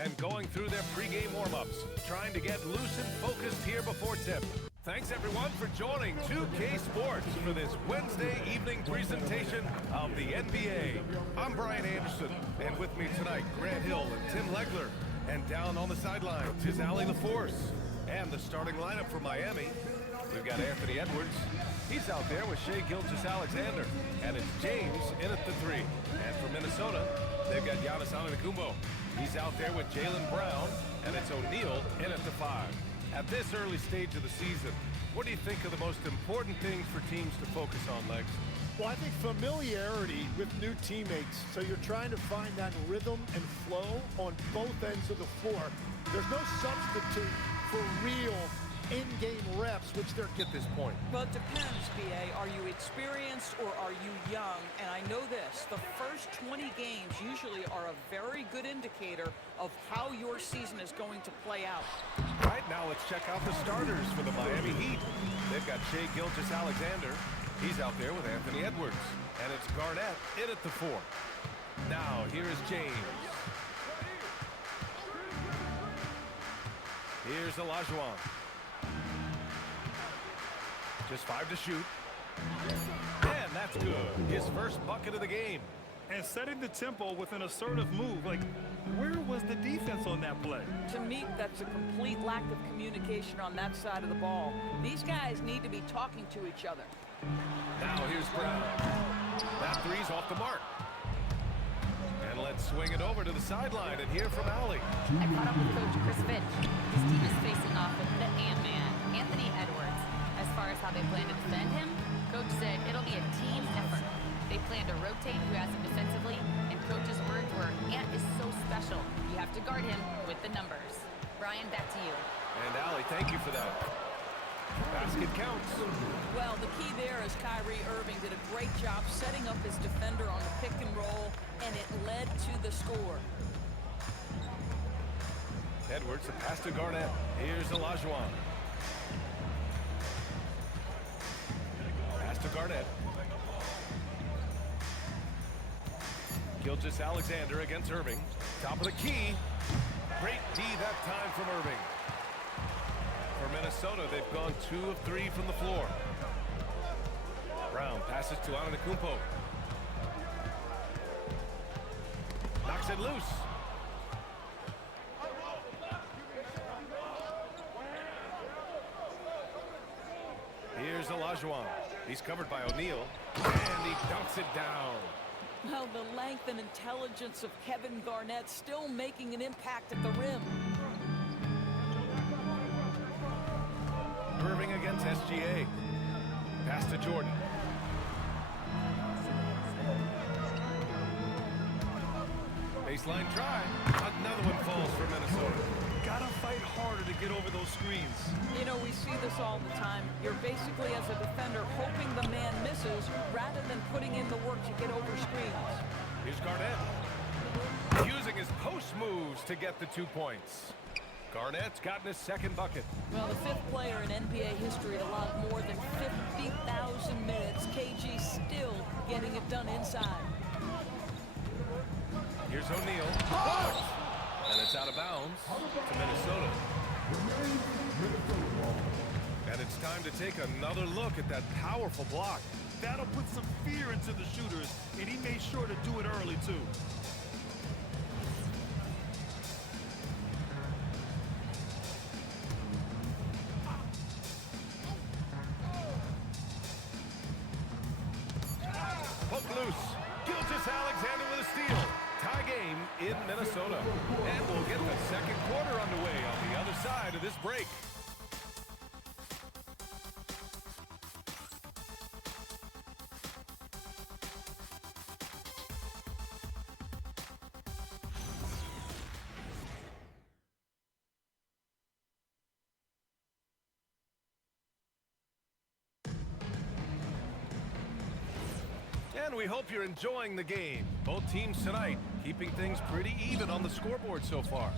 and going through their pregame warm-ups, trying to get loose and focused here before tip. Thanks everyone for joining 2K Sports for this Wednesday evening presentation of the NBA. I'm Brian Anderson, and with me tonight, Grant Hill and Tim Legler. And down on the sidelines is Allie LaForce. And the starting lineup for Miami, we've got Anthony Edwards. He's out there with Shai Gilgeous-Alexander. And it's James in at the 3. And for Minnesota, they've got Giannis Antetokounmpo. He's out there with Jaylen Brown, and it's O'Neal in at the 5. At this early stage of the season, what do you think are the most important things for teams to focus on, Legs? Well, I think familiarity with new teammates. So you're trying to find that rhythm and flow on both ends of the floor. There's no substitute for real in-game reps, which they're at this point. Well, it depends, B.A. Are you experienced or are you young? And I know this, the first 20 games usually are a very good indicator of how your season is going to play out. Right, now let's check out the starters for the Miami Heat. They've got Shai Gilgeous-Alexander. He's out there with Anthony Edwards. And it's Garnett in at the 4. Now, here is James. Here's Olajuwon. Just 5 to shoot. And that's good. His first bucket of the game. And setting the tempo with an assertive move. Like, where was the defense on that play? To me, that's a complete lack of communication on that side of the ball. These guys need to be talking to each other. Now here's Brown. That three's off the mark. And let's swing it over to the sideline and hear from Allie. I caught up with Coach Chris Finch. His team is facing off with the Ant-Man, Anthony Edwards. As far as how they plan to defend him, Coach said it'll be a team effort. They plan to rotate who has him defensively, and Coach's words were, Ant is so special. You have to guard him with the numbers. Brian, back to you. And Allie, thank you for that. Basket counts. Well, the key there is Kyrie Irving did a great job setting up his defender on the pick and roll, and it led to the score. Edwards, the pass to Garnett. Here's Olajuwon. Pass to Garnett. Gilgeous-Alexander against Irving. Top of the key. Great D that time from Irving. For Minnesota, they've gone 2 of 3 from the floor. Brown passes to Antetokounmpo. Knocks it loose. Here's Olajuwon. He's covered by O'Neal, and he dunks it down. Well, the length and intelligence of Kevin Garnett still making an impact at the rim. Irving against SGA. Pass to Jordan. Baseline try. Another one falls for Minnesota. Gotta fight harder to get over those screens. You know, we see this all the time. You're basically, as a defender, hoping the man misses rather than putting in the work to get over screens. Here's Garnett. Using his post moves to get the 2 points. Garnett's gotten his second bucket. Well, the 5th player in NBA history to log more than 50,000 minutes. KG still getting it done inside. Here's O'Neal. And it's out of bounds to Minnesota. And it's time to take another look at that powerful block. That'll put some fear into the shooters, and he made sure to do it early, too. Hook loose. Gilgeous-Alexander with a steal. Tie game in Minnesota. And we'll get the second quarter underway on the other side of this break. And we hope you're enjoying the game. Both teams tonight keeping things pretty even on the scoreboard so far.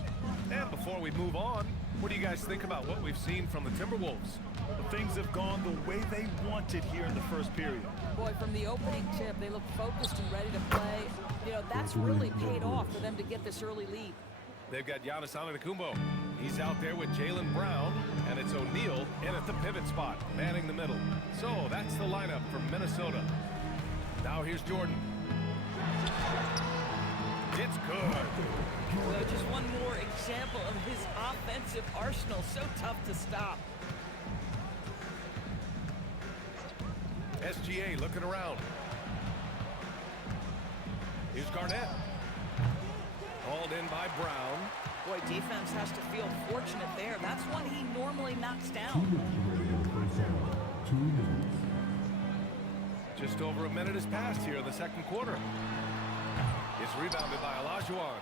And before we move on, what do you guys think about what we've seen from the Timberwolves? Well, things have gone the way they wanted here in the first period. Boy, from the opening tip, they look focused and ready to play. You know, that's really paid off for them to get this early lead. They've got Giannis Antetokounmpo. He's out there with Jaylen Brown, and it's O'Neal in at the pivot spot, manning the middle. So that's the lineup for Minnesota. Now here's Jordan. It's good. Well, just one more example of his offensive arsenal. So tough to stop. SGA looking around. Here's Garnett. Hauled in by Brown. Boy, defense has to feel fortunate there. That's one he normally knocks down. Just over a minute has passed here in the second quarter. It's rebounded by Olajuwon.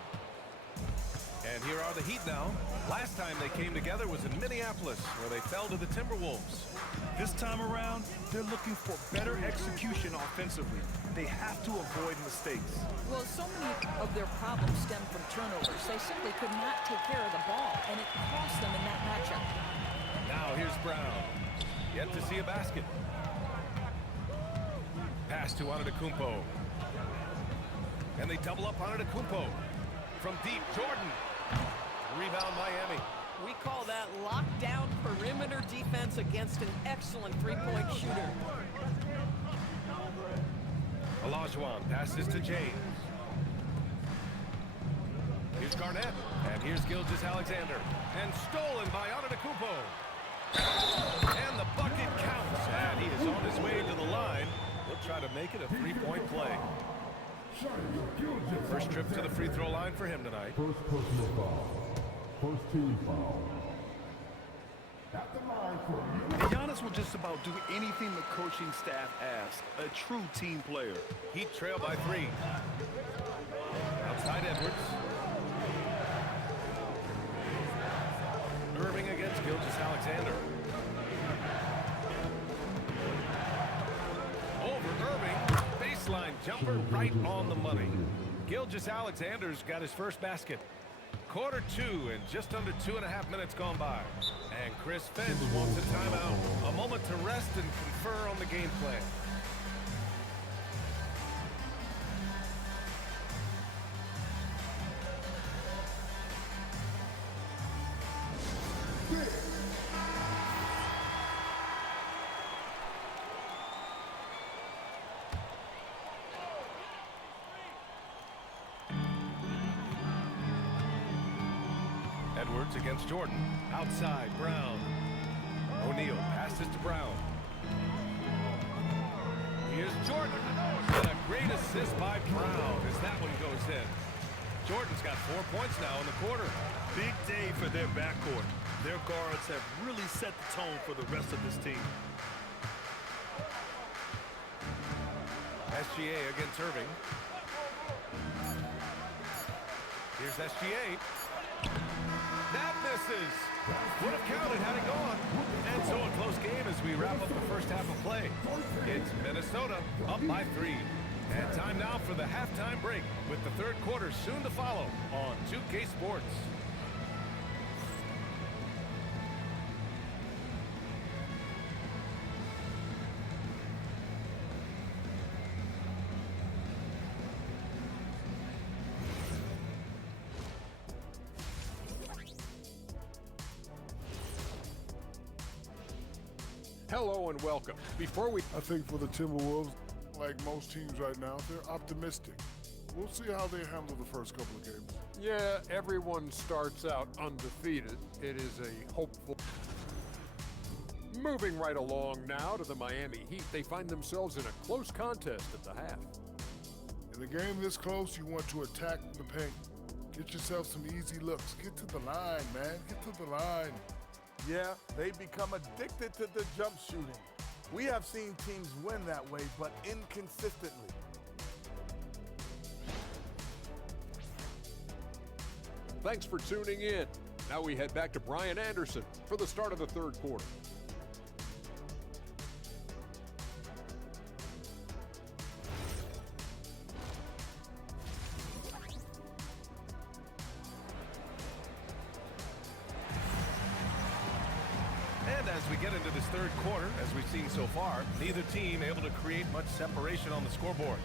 And here are the Heat now. Last time they came together was in Minneapolis, where they fell to the Timberwolves. This time around, they're looking for better execution offensively. They have to avoid mistakes. Well, so many of their problems stem from turnovers. They simply could not take care of the ball, and it cost them in that matchup. Now here's Brown. Yet to see a basket. Pass to Antetokounmpo. And they double up Antetokounmpo. From deep, Jordan. Rebound Miami. We call that lockdown perimeter defense against an excellent three-point shooter. Olajuwon passes to James. Here's Garnett. And here's Gilgeous-Alexander. And stolen by Antetokounmpo. And the bucket counts. And he is on his way to the line. He'll try to make it a three-point play. First trip to the free throw line for him tonight. First personal foul. First team foul. At the line for Giannis will just about do anything the coaching staff asks. A true team player. Heat trail by 3. Outside Edwards. Irving against Gilgeous-Alexander. Over Irving. Baseline jumper right on the money. Gilgeous-Alexander's got his first basket. Quarter 2 and just under 2.5 minutes gone by. And Chris Finch wants a timeout. A moment to rest and confer on the game plan. Edwards against Jordan. Outside, Brown. O'Neal passes to Brown. Here's Jordan. And a great assist by Brown as that one goes in. Jordan's got 4 points now in the quarter. Big day for their backcourt. Their guards have really set the tone for the rest of this team. SGA against Irving. Here's SGA. That misses. Would have counted had it gone. And so a close game as we wrap up the first half of play. It's Minnesota up by 3. And time now for the halftime break with the third quarter soon to follow on 2K Sports. Hello and welcome. I think for the Timberwolves, like most teams right now, they're optimistic. We'll see how they handle the first couple of games. Yeah, everyone starts out undefeated. It is a hopeful. Moving right along now to the Miami Heat, they find themselves in a close contest at the half. In a game this close, you want to attack the paint. Get yourself some easy looks. Get to the line, man. Get to the line. Yeah, they become addicted to the jump shooting. We have seen teams win that way, but inconsistently. Thanks for tuning in. Now we head back to Brian Anderson for the start of the third quarter. And as we get into this third quarter, as we've seen so far, neither team able to create much separation on the scoreboard.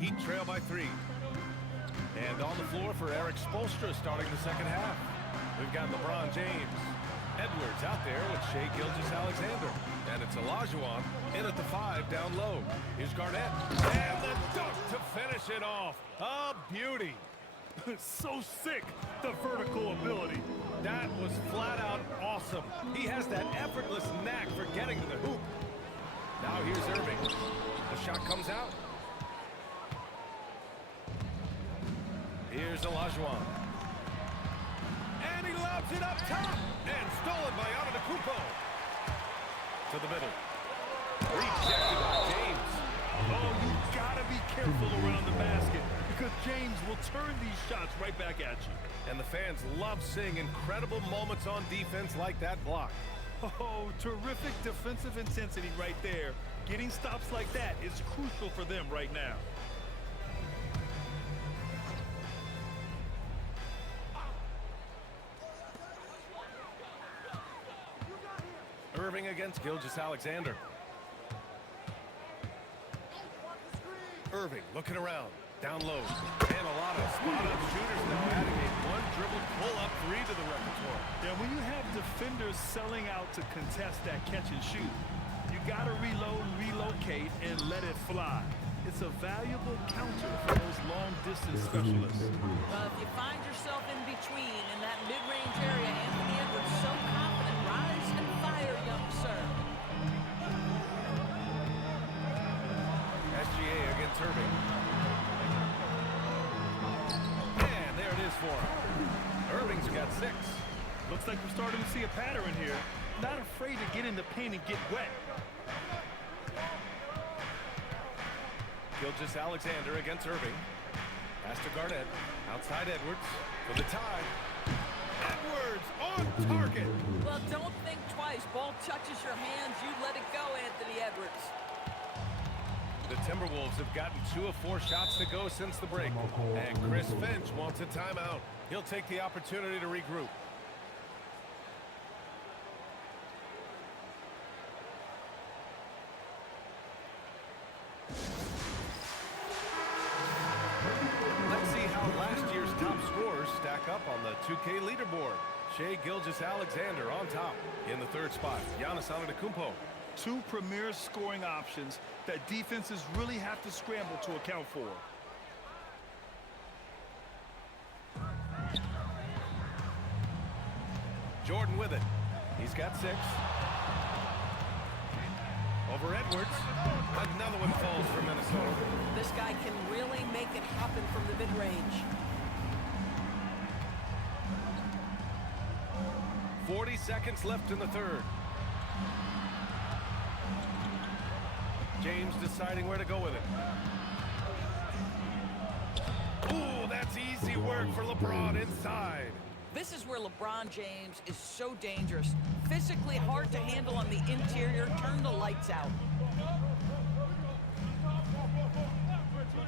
Heat trail by 3. And on the floor for Eric Spoelstra starting the second half. We've got LeBron James. Edwards out there with Shai Gilgeous-Alexander. And it's Olajuwon in at the 5 down low. Here's Garnett. And the dunk to finish it off. A beauty. So sick, the vertical ability. That was flat out awesome. He has that effortless knack for getting to the hoop. Now here's Irving. The shot comes out. Here's Olajuwon. And he lobs it up top. And stolen by Antetokounmpo. To the middle. Rejected by James. Oh, you gotta be careful around the basket because James will turn these shots right back at you. And the fans love seeing incredible moments on defense like that block. Oh, terrific defensive intensity right there. Getting stops like that is crucial for them right now. Irving against Gilgeous-Alexander. Irving looking around. Down low. And a lot of spot-up shooters now adding a one-dribble pull-up 3 to the repertoire. Yeah, when you have defenders selling out to contest that catch and shoot, you got to reload, relocate, and let it fly. It's a valuable counter for those long-distance specialists. If you find yourself in between in that mid-range area, Anthony Edwards so confident. Rise and fire, young sir. SGA against Irving. And there it is for him. Irving's got 6. Looks like we're starting to see a pattern here. Not afraid to get in the paint and get wet. Gilgeous-Alexander against Irving. Pass to Garnett. Outside Edwards for the tie. Edwards on target. Well, don't think twice. Ball touches your hands, you let it go, Anthony Edwards. The Timberwolves have gotten 2 of 4 shots to go since the break. And Chris Finch wants a timeout. He'll take the opportunity to regroup. Let's see how last year's top scorers stack up on the 2K leaderboard. Shai Gilgeous-Alexander on top. In the 3rd spot, Giannis Antetokounmpo. 2 premier scoring options that defenses really have to scramble to account for. Jordan with it. He's got 6. Over Edwards. Another one falls for Minnesota. This guy can really make it happen from the mid-range. 40 seconds left in the 3rd. James deciding where to go with it. Ooh, that's easy work for LeBron inside. This is where LeBron James is so dangerous. Physically hard to handle on the interior. Turn the lights out.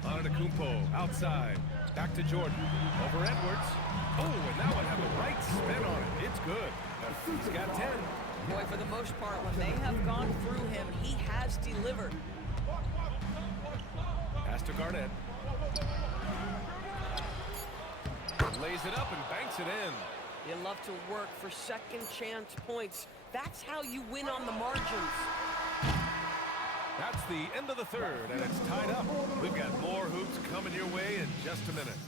Antetokounmpo outside. Back to Jordan. Over Edwards. Oh, and that one had the right spin on it. It's good. He's got 10. Boy, for the most part, when they have gone through him, he has delivered. Pass to Garnett. Lays it up and banks it in. You love to work for second chance points. That's how you win on the margins. That's the end of the 3rd, and it's tied up. We've got more hoops coming your way in just a minute.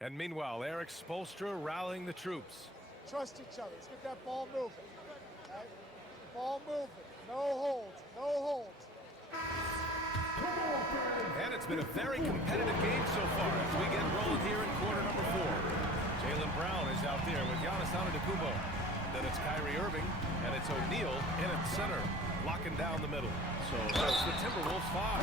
And meanwhile, Eric Spoelstra rallying the troops. Trust each other. Let's get that ball moving. Right? Ball moving. No holds. No holds. And it's been a very competitive game so far as we get rolling here in quarter number 4. Jaylen Brown is out there with Giannis Antetokounmpo. Then it's Kyrie Irving, and it's O'Neal in at center, locking down the middle. So that's the Timberwolves 5.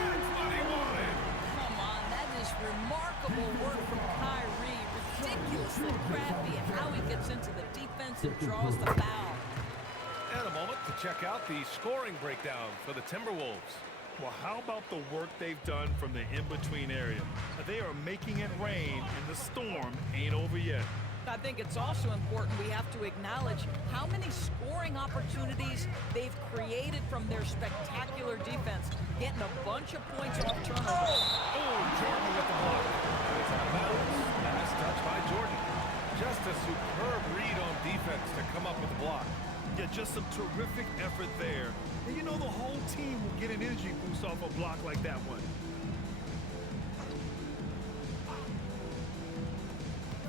That's what he wanted. Come on, that is remarkable work from Kyrie. Ridiculously crafty at how he gets into the defense and draws the foul. And a moment to check out the scoring breakdown for the Timberwolves. Well, how about the work they've done from the in-between area? They are making it rain, and the storm ain't over yet. I think it's also important we have to acknowledge how many scoring opportunities they've created from their spectacular defense, getting a bunch of points off turnovers. Oh, Jordan with the block. It's out of bounds. Nice touch by Jordan. Just a superb read on defense to come up with the block. Yeah, just some terrific effort there. And you know the whole team will get an energy boost off a block like that one.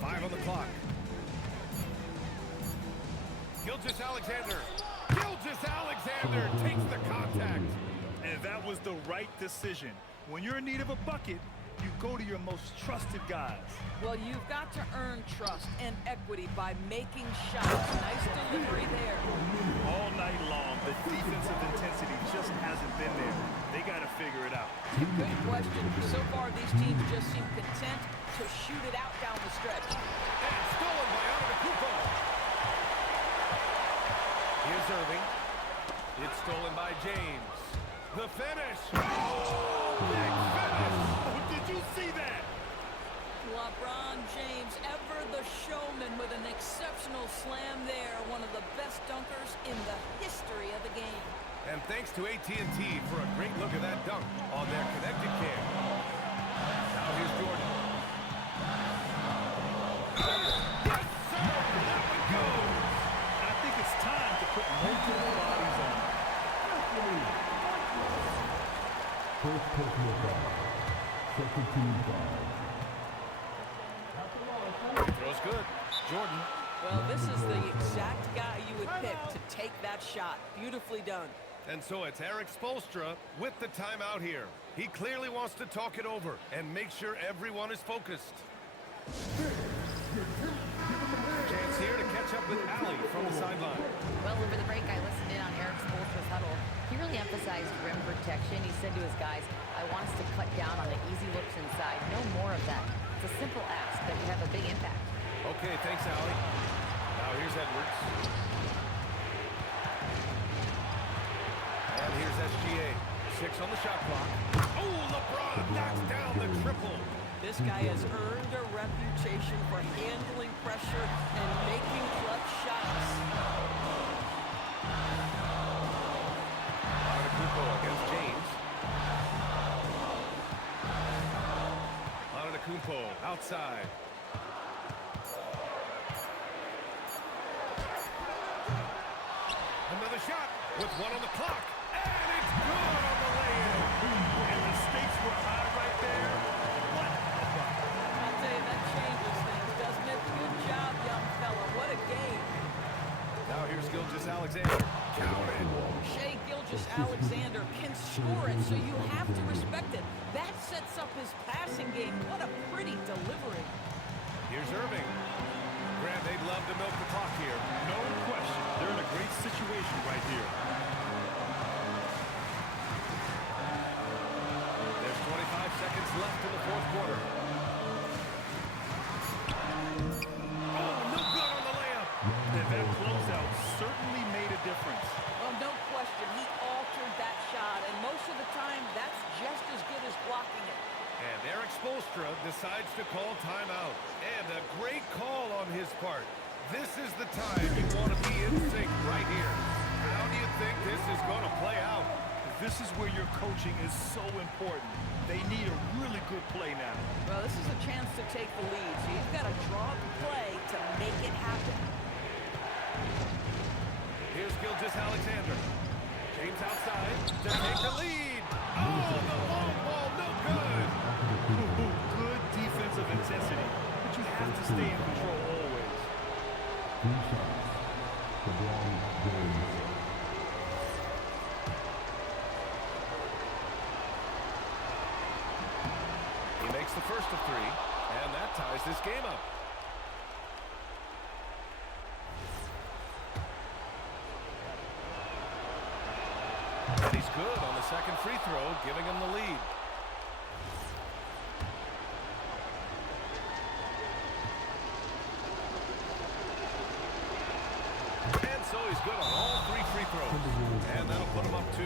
5 on the clock. Gilgeous-Alexander. Gilgeous-Alexander takes the contact. And that was the right decision. When you're in need of a bucket, you go to your most trusted guys. Well, you've got to earn trust and equity by making shots. Nice delivery there. All night long, the defensive intensity just hasn't been there. They got to figure it out. Good question. So far, these teams just seem content to shoot it out down the stretch. And stolen by Antetokounmpo. Here's Irving. It's stolen by James. The finish. Oh, big finish. Oh, did you see that? LeBron James, ever the showman, with an exceptional slam there. One of the best dunkers in the history of the game. And thanks to AT&T for a great look at that dunk on their connected cam. Now here's Jordan. Yes, sir! That one goes! I think it's time to put multiple bodies on. First personal foul. Second team foul. Throws good. Jordan. Well, this is the exact guy you would pick to take that shot. Beautifully done. And so it's Eric Spoelstra with the timeout here. He clearly wants to talk it over and make sure everyone is focused. Chance here to catch up with Allie from the sideline. Well, over the break, I listened in on Eric Spoelstra's huddle. He really emphasized rim protection. He said to his guys, I want us to cut down on the easy looks inside. No more of that. It's a simple ask that can have a big impact. Okay, thanks, Allie. Now here's Edwards. And here's SGA. 6 on the shot clock. Oh, LeBron knocks down the triple. This guy has earned a reputation for handling pressure and making clutch shots. Antetokounmpo against James. Antetokounmpo outside. Another shot with 1 on the clock. And it's good on the lay-in. And the stakes were high right there. What a bucket. I'll tell you, that changes things, doesn't it? Good job, young fella. What a game. Now here's Gilgeous-Alexander. Counted. Shai Gilgeous-Alexander can score it, so you have to respect it. That sets up his passing game. What a pretty delivery. Here's Irving. Grant, they'd love to milk the clock here. No question. They're in a great situation right here. There's 25 seconds left in the fourth quarter. Oh, no good on the layup. And that closeout certainly made a difference. Well, no question, he altered that shot, and most of the time, that's just as good as blocking it. And Eric Spoelstra decides to call timeout. And a great call on his part. This is the time you want to be in sync right here. How do you think this is going to play out? This is where your coaching is so important. They need a really good play now. Well, this is a chance to take the lead, so you've got to draw the play to make it happen. Here's Gilgeous-Alexander. James outside to take the lead. Oh, the long ball, no good. Good defensive intensity, but you have to stay in control always. 3 shots. LeBron James. He makes the first of 3, and that ties this game up. And he's good on the second free throw, giving him the lead. And so he's good on all 3 free throws. And that'll put him up 2.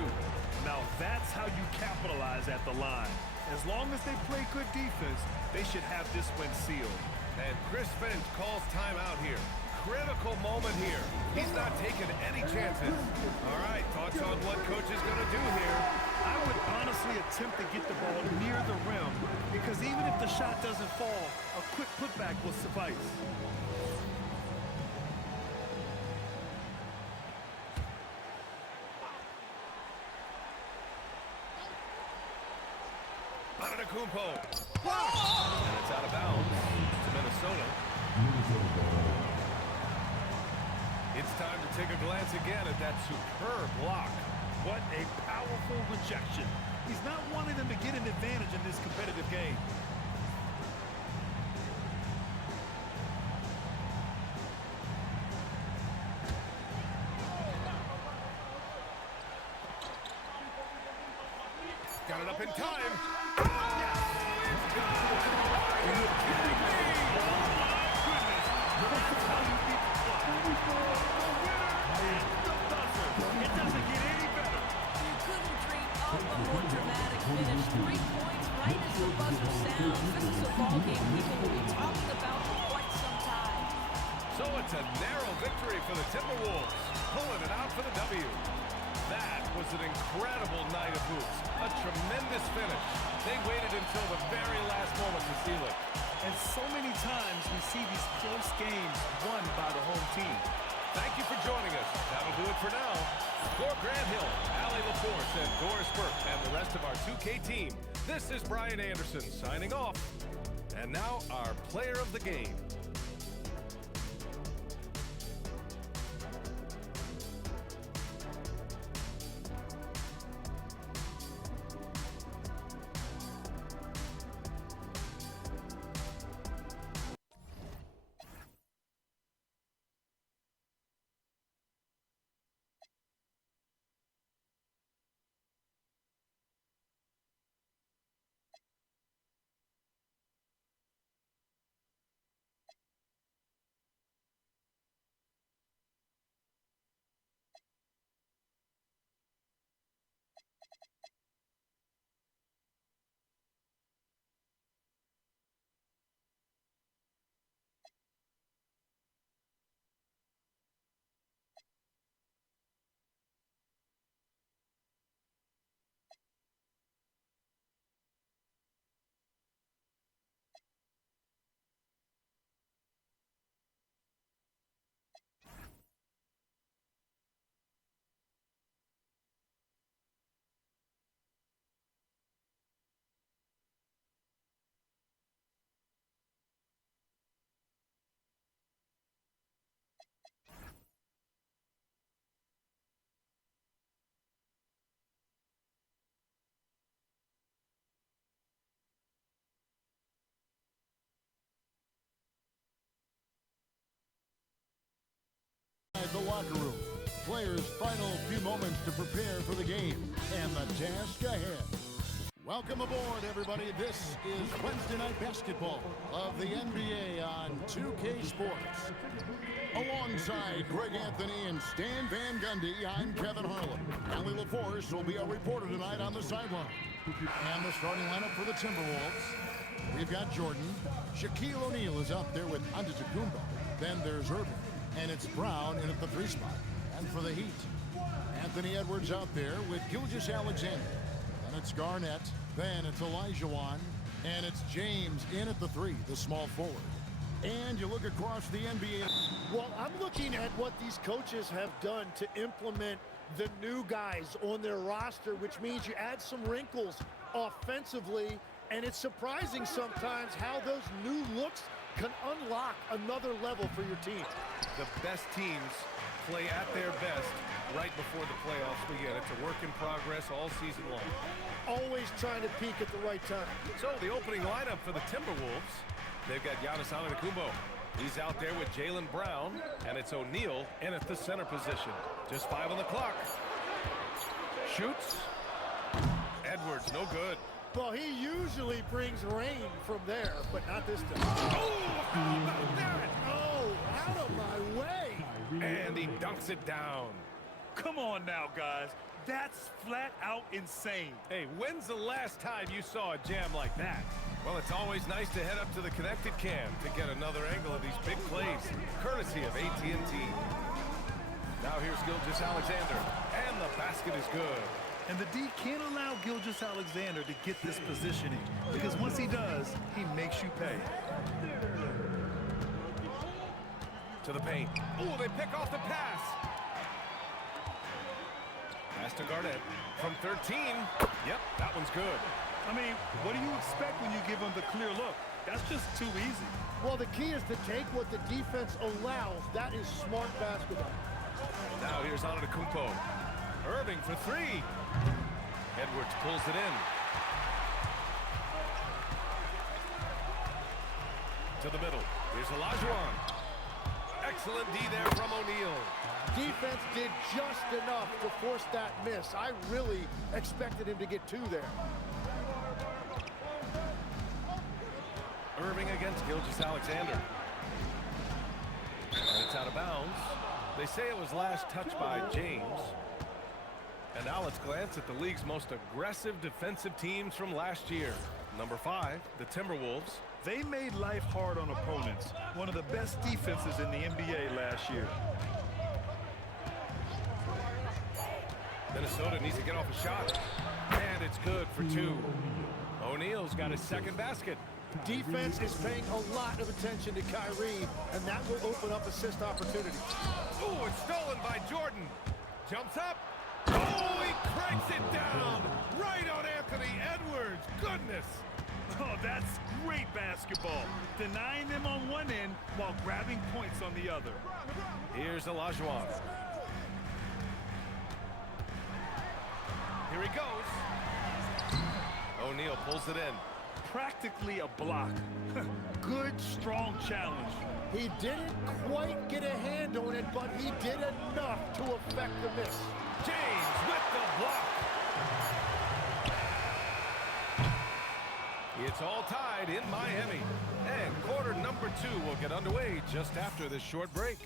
Now that's how you capitalize at the line. As long as they play good defense, they should have this win sealed. And Chris Finch calls timeout here. Critical moment here. He's not taking any chances. All right, thoughts on what coach is going to do here? I would honestly attempt to get the ball near the rim because even if the shot doesn't fall, a quick putback will suffice. Antetokounmpo. And it's out of bounds to Minnesota. It's time to take a glance again at that superb block. What a powerful rejection. He's not wanting them to get an advantage in this competitive game. Got it up in time. More dramatic finish. 3 points right as the buzzer sounds. This is a ball game people will be talking about for quite some time. So it's a narrow victory for the Timberwolves, pulling it out for the W. That was an incredible night of hoops. A tremendous finish. They waited until the very last moment to seal it. And so many times we see these close games won by the home team. Thank you for joining us. That'll do it for now. For Grant Hill, Allie LaForce, and Doris Burke, and the rest of our 2K team, this is Brian Anderson signing off. And now our player of the game. The locker room. Players' final few moments to prepare for the game and the task ahead. Welcome aboard, everybody. This is Wednesday Night Basketball of the NBA on 2K Sports. Alongside Greg Anthony and Stan Van Gundy, I'm Kevin Harlan. Allie LaForce will be our reporter tonight on the sideline. And the starting lineup for the Timberwolves. We've got Jordan. Shaquille O'Neal is out there with Antetokounmpo. Then there's Irving. And it's Brown in at the 3 spot. And for the Heat, Anthony Edwards out there with Gilgeous-Alexander. Then it's Garnett. Then it's Olajuwon. And it's James in at the 3, the small forward. And you look across the NBA. Well, I'm looking at what these coaches have done to implement the new guys on their roster, which means you add some wrinkles offensively. And it's surprising sometimes how those new looks can unlock another level for your team. The best teams play at their best right before the playoffs begin. It's a work in progress all season long. Always trying to peak at the right time. So the opening lineup for the Timberwolves, they've got Giannis Antetokounmpo. He's out there with Jaylen Brown, and it's O'Neal in at the center position. Just 5 on the clock. Shoots. Edwards, no good. Well, he usually brings rain from there, but not this time. Oh, how about that? Oh, out of my way. And he dunks it down. Come on now, guys. That's flat out insane. Hey, when's the last time you saw a jam like that? Well, it's always nice to head up to the connected cam to get another angle of these big plays, courtesy of AT&T. Now here's Gilgeous-Alexander, and the basket is good. And the D can't allow Gilgeous-Alexander to get this positioning, because once he does, he makes you pay. To the paint. Oh, they pick off the pass. Pass to Garnett from 13. Yep, that one's good. I mean, what do you expect when you give him the clear look? That's just too easy. Well, the key is to take what the defense allows. That is smart basketball. Now here's Antetokounmpo. Irving for three. Edwards pulls it in. To the middle. Here's Olajuwon. Excellent D there from O'Neal. Defense did just enough to force that miss. I really expected him to get two there. Irving against Gilgeous-Alexander. And it's out of bounds. They say it was last touched by James. And now let's glance at the league's most aggressive defensive teams from last year. Number 5, the Timberwolves. They made life hard on opponents. One of the best defenses in the NBA last year. Minnesota needs to get off a shot. And it's good for 2. O'Neal's got his second basket. Defense is paying a lot of attention to Kyrie, and that will open up assist opportunities. Oh, it's stolen by Jordan. Jumps up. Oh, he cranks it down. Right on Anthony Edwards. Goodness. Oh, that's great basketball. Denying them on one end while grabbing points on the other. Here's Olajuwon. Here he goes. O'Neal pulls it in. Practically a block. Good, strong challenge. He didn't quite get a hand on it, but he did enough to affect the miss. James with the block. It's all tied in Miami. And quarter number 2 will get underway just after this short break.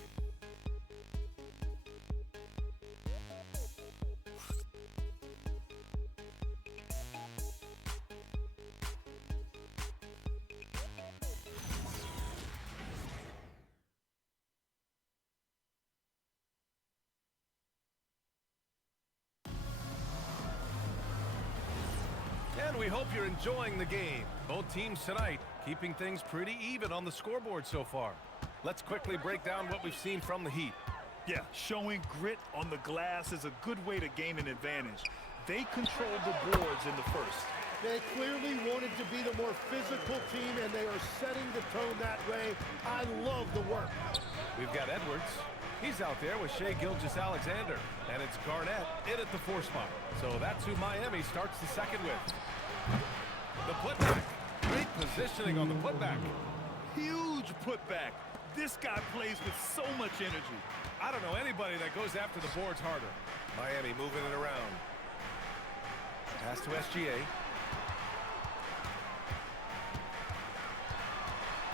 And we hope you're enjoying the game. Both teams tonight keeping things pretty even on the scoreboard so far. Let's quickly break down what we've seen from the Heat. Yeah, showing grit on the glass is a good way to gain an advantage. They controlled the boards in the first. They clearly wanted to be the more physical team, and they are setting the tone that way. I love the work. We've got Edwards. He's out there with Shai Gilgeous-Alexander. And it's Garnett in at the 4 spot. So that's who Miami starts the second with. The putback. Great positioning on the putback. Huge putback. This guy plays with so much energy. I don't know anybody that goes after the boards harder. Miami moving it around. Pass to SGA.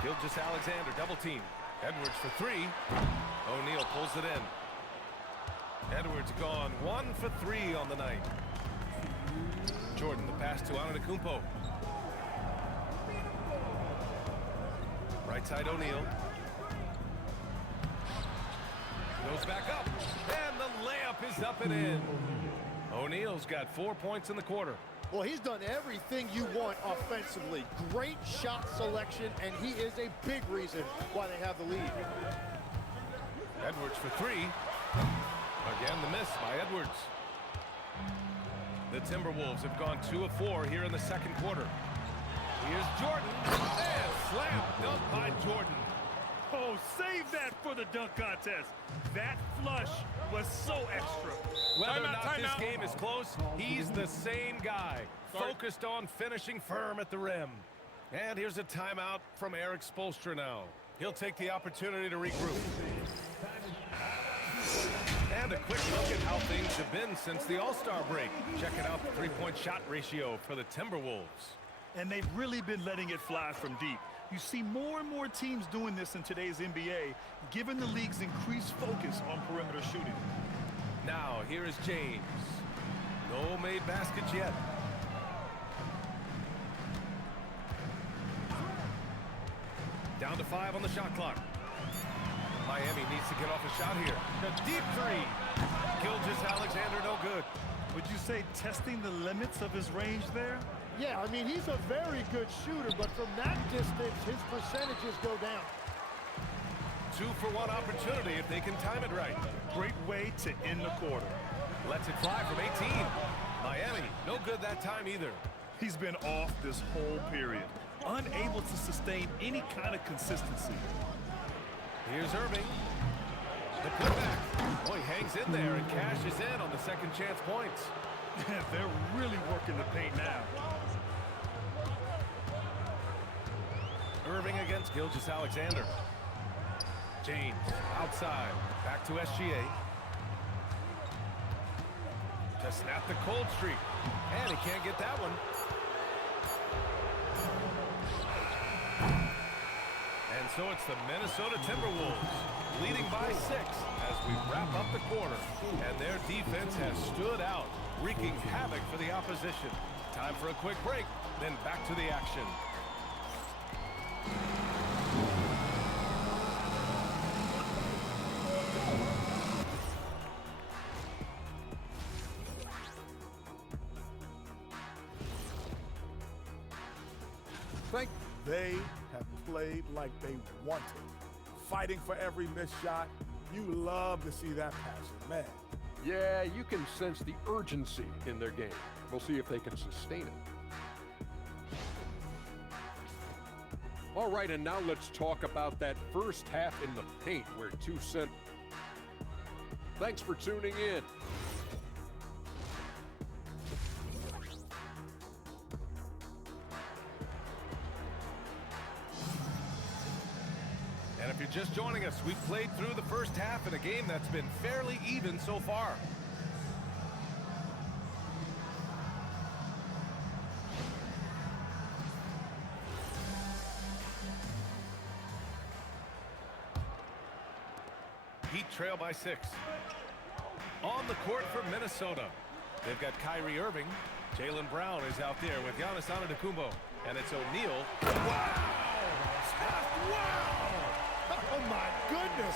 Gilgeous-Alexander double team. Edwards for 3. O'Neal pulls it in. Edwards gone 1 for 3 on the night. Jordan the pass to Antetokounmpo. Right side O'Neal. Goes back up. And the layup is up and in. O'Neal's got 4 points in the quarter. Well, he's done everything you want offensively. Great shot selection, and he is a big reason why they have the lead. Edwards for 3. Again, the miss by Edwards. The Timberwolves have gone 2 of 4 here in the second quarter. Here's Jordan. And slam dunk by Jordan. Oh, save that for the dunk contest. That flush was so extra. Whether or not this game is close, he's the same guy. Focused on finishing firm at the rim. And here's a timeout from Eric Spoelstra now. He'll take the opportunity to regroup. And a quick look at how things have been since the All-Star break. Checking out the three-point shot ratio for the Timberwolves. And they've really been letting it fly from deep. You see more and more teams doing this in today's NBA, given the league's increased focus on perimeter shooting. Now, here is James. No made baskets yet. Down to 5 on the shot clock. Miami needs to get off a shot here. The deep three. Gilgeous-Alexander, no good. Would you say testing the limits of his range there? Yeah, I mean, he's a very good shooter, but from that distance, his percentages go down. 2-for-1 opportunity if they can time it right. Great way to end the quarter. Lets it fly from 18. Miami, no good that time either. He's been off this whole period, unable to sustain any kind of consistency. Here's Irving. The putback. Oh, he hangs in there and cashes in on the second chance points. They're really working the paint now. Irving against Gilgeous-Alexander. James outside. Back to SGA. To snap the cold streak. And he can't get that one. And so it's the Minnesota Timberwolves leading by 6 as we wrap up the quarter. And their defense has stood out, wreaking havoc for the opposition. Time for a quick break, then back to the action. They have played like they wanted, fighting for every missed shot. You love to see that passion, man. Yeah, you can sense the urgency in their game. We'll see if they can sustain it. All right, and now let's talk about that first half in the paint where 2 cent. Thanks for tuning in. And if you're just joining us, we've played through the first half in a game that's been fairly even so far. Heat trail by 6. On the court for Minnesota. They've got Kyrie Irving. Jaylen Brown is out there with Giannis Antetokounmpo. And it's O'Neal. Wow! Wow! Oh, my goodness.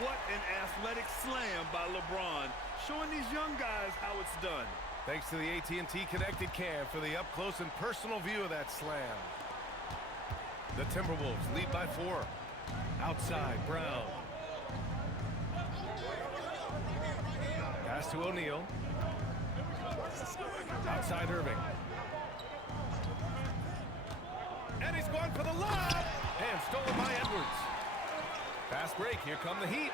What an athletic slam by LeBron, showing these young guys how it's done. Thanks to the AT&T Connected Cam for the up-close and personal view of that slam. The Timberwolves lead by 4. Outside, Brown. Pass to O'Neal. Outside, Irving. And he's going for the lob! And stolen by Edwards. Fast break, here come the Heat.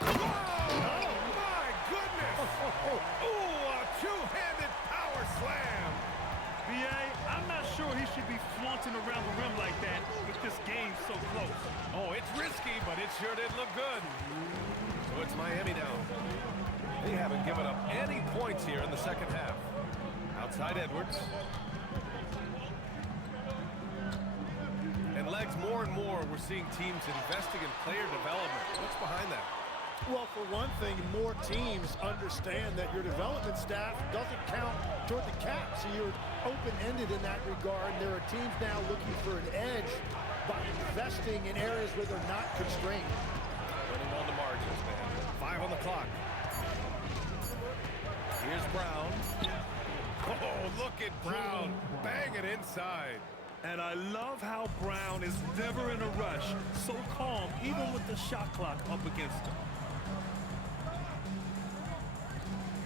Whoa! Oh, my goodness! Ooh, a two-handed power slam! B.A., I'm not sure he should be flaunting around the rim like that with this game so close. Oh, it's risky, but it sure did look good. So it's Miami now. They haven't given up any points here in the second half. Outside Edwards. And Legs, more and more, we're seeing teams investing in player development. What's behind that? Well, for one thing, more teams understand that your development staff doesn't count toward the cap, so you're open-ended in that regard. There are teams now looking for an edge by investing in areas where they're not constrained. Running on the margins, man. 5 on the clock. Here's Brown. Oh, look at Brown. Bang it inside. And I love how Brown is never in a rush, so calm even with the shot clock up against him.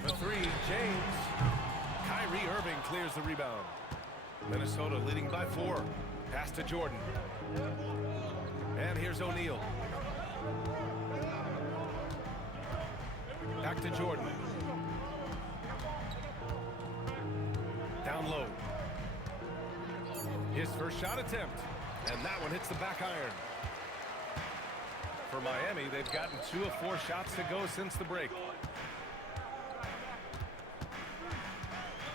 For 3, James. Kyrie Irving clears the rebound. Minnesota leading by 4. Pass to Jordan. And here's O'Neal. Back to Jordan. Down low. His first shot attempt. And that one hits the back iron. For Miami, they've gotten 2 of 4 shots to go since the break.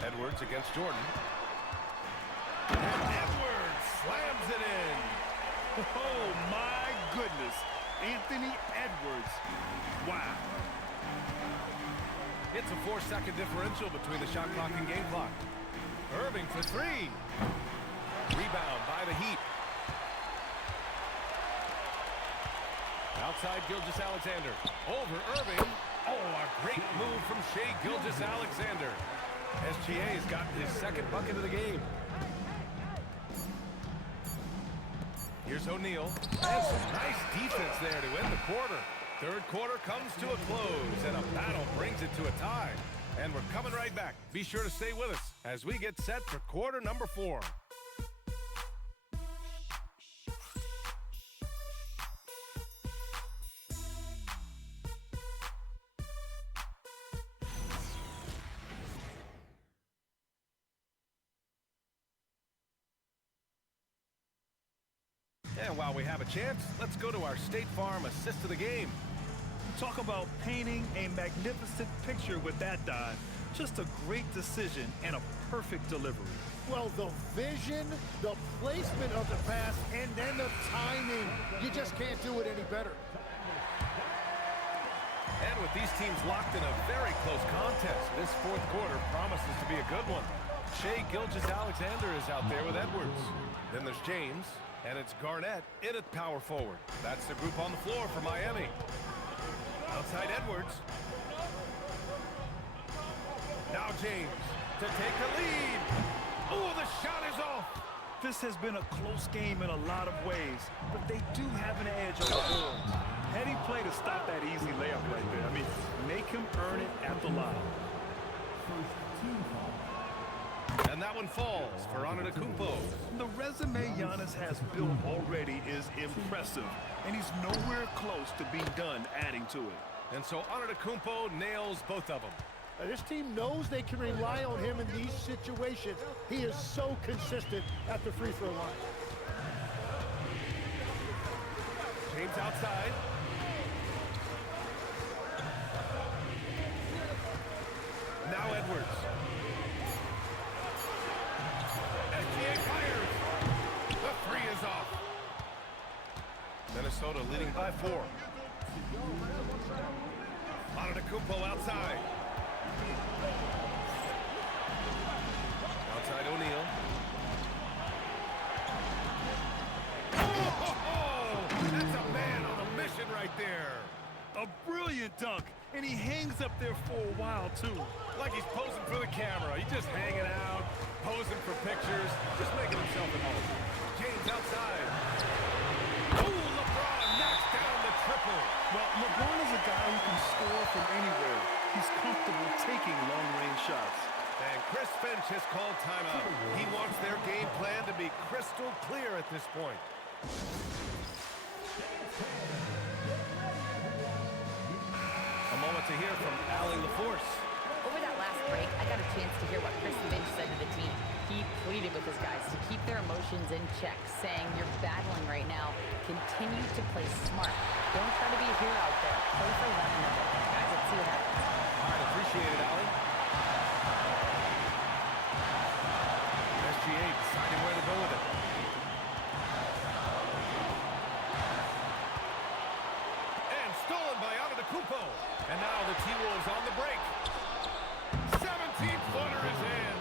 Edwards against Jordan. And Edwards slams it in. Oh, my goodness. Anthony Edwards. Wow. It's a 4-second differential between the shot clock and game clock. Irving for three. Rebound by the Heat. Outside Gilgeous-Alexander. Over Irving. Oh, a great move from Shai Gilgeous-Alexander. SGA's gotten his second bucket of the game. Here's O'Neal. And some nice defense there to end the quarter. Third quarter comes to a close, and a battle brings it to a tie. And we're coming right back. Be sure to stay with us as we get set for quarter number 4. And while we have a chance, let's go to our State Farm assist of the game. Talk about painting a magnificent picture with that dive. Just a great decision and a perfect delivery. Well, the vision, the placement of the pass, and then the timing. You just can't do it any better. And with these teams locked in a very close contest, this fourth quarter promises to be a good one. Shai Gilgeous-Alexander is out there with Edwards. Then there's James, and it's Garnett in at power forward. That's the group on the floor for Miami. Outside Edwards. Now James to take the lead. Oh, the shot is off. This has been a close game in a lot of ways, but they do have an edge on the boards. Heady play to stop that easy layup right there. I mean, make him earn it at the line. And that one falls for Antetokounmpo. The resume Giannis has built already is impressive, and he's nowhere close to being done adding to it. And so Antetokounmpo nails both of them. This team knows they can rely on him in these situations. He is so consistent at the free throw line. James outside. Now Edwards. SGA fires. The three is off. Minnesota leading by 4. Antetokounmpo outside. Outside O'Neal. Oh, that's a man on a mission right there. A brilliant dunk, and he hangs up there for a while, too. Like he's posing for the camera. He's just hanging out, posing for pictures, just making himself at home. James outside. Oh, LeBron knocks down the triple. Well, LeBron is a guy who can score from anywhere. He's comfortable taking long-range shots. And Chris Finch has called timeout. He wants their game plan to be crystal clear at this point. A moment to hear from Allie LaForce. Over that last break, I got a chance to hear what Chris Finch said to the team. He pleaded with his guys to keep their emotions in check, saying, "You're battling right now. Continue to play smart. Don't try to be a hero out there. Play for one another." Guys, let's see what happens. All right, appreciate it, Allie. SGA deciding where to go with it. And stolen by Antetokounmpo. And now the T-Wolves on the break. 17-footer is in.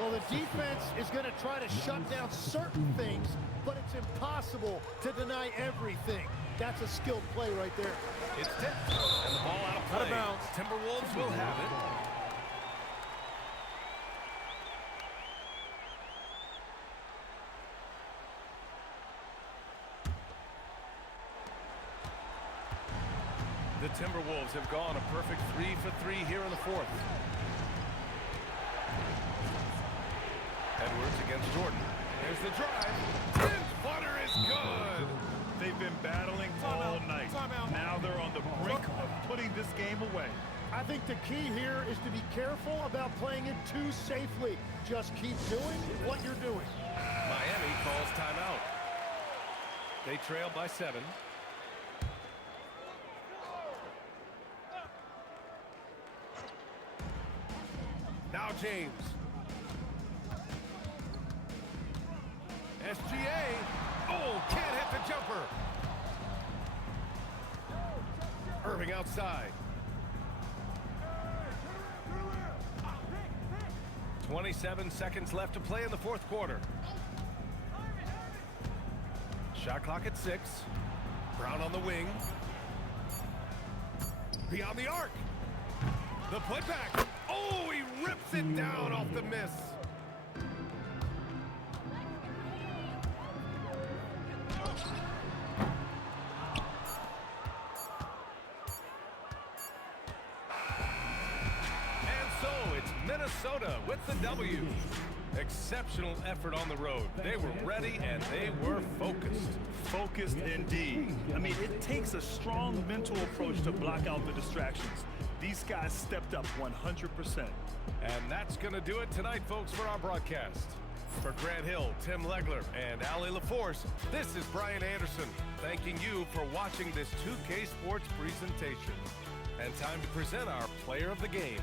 Well, the defense is going to try to shut down certain things, but it's impossible to deny everything. That's a skilled play right there. It's tipped, and the ball out of play. Timberwolves will have it. The Timberwolves have gone a perfect 3 for 3 here in the fourth. Edwards against Jordan. There's the drive. 10-footer is good. They've been battling all night. Now they're on the brink of putting this game away. I think the key here is to be careful about playing it too safely. Just keep doing what you're doing. Miami calls timeout. They trail by 7. Now James. SGA. Oh, can't hit the jumper. Irving outside. 27 seconds left to play in the fourth quarter. Shot clock at 6. Brown on the wing. Beyond the arc. The putback. Oh, he rips it down off the miss. And so it's Minnesota with the W. Exceptional effort on the road. They were ready and they were focused. Focused indeed. I mean, it takes a strong mental approach to block out the distractions. These guys stepped up 100%. And that's going to do it tonight, folks, for our broadcast. For Grant Hill, Tim Legler, and Ali LaForce, this is Brian Anderson, thanking you for watching this 2K Sports presentation. And time to present our player of the game.